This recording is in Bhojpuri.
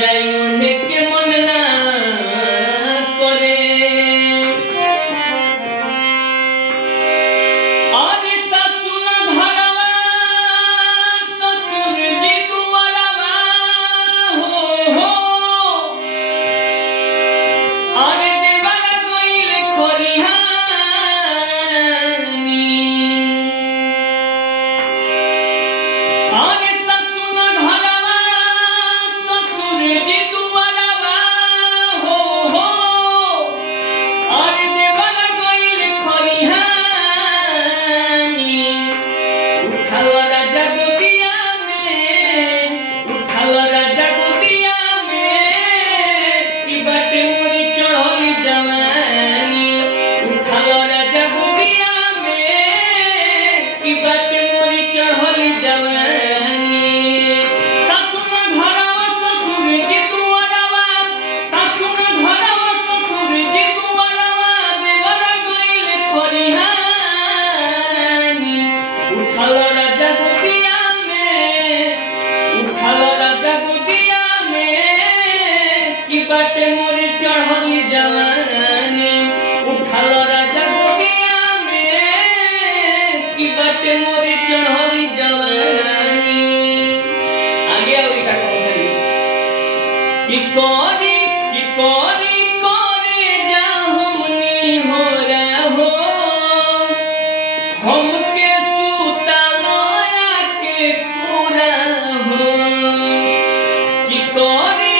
जाई उड़े के मन ना करे और सासु न घरवा ससुर जी दुआरवा हो और देवरा गइल खरिहानी और सासु न घरवा ससुर जी दुआरवा हो और देवरा गइल खरिहानी उठल राजा गोदिया में ई बाटे मोरी चढ़ल जवानी उठल राजा गोदिया में ई बाटे मोरी चढ़ल जवानी सासु न घरवा ससुर जी दुआरवा सासु न घरवा ससुर जी दुआरवा देवरा गइल खरिहानी उठल राजा गोदिया में की बाटे मोरी चढ़ल जवानी उठल राजा गोदिया में की बाटे मोरी चढ़ल जवानी आगे और का कहतरी कि कोरी करे जा हमनी हो रहो हमके सुतलया के पूरा हो कि करे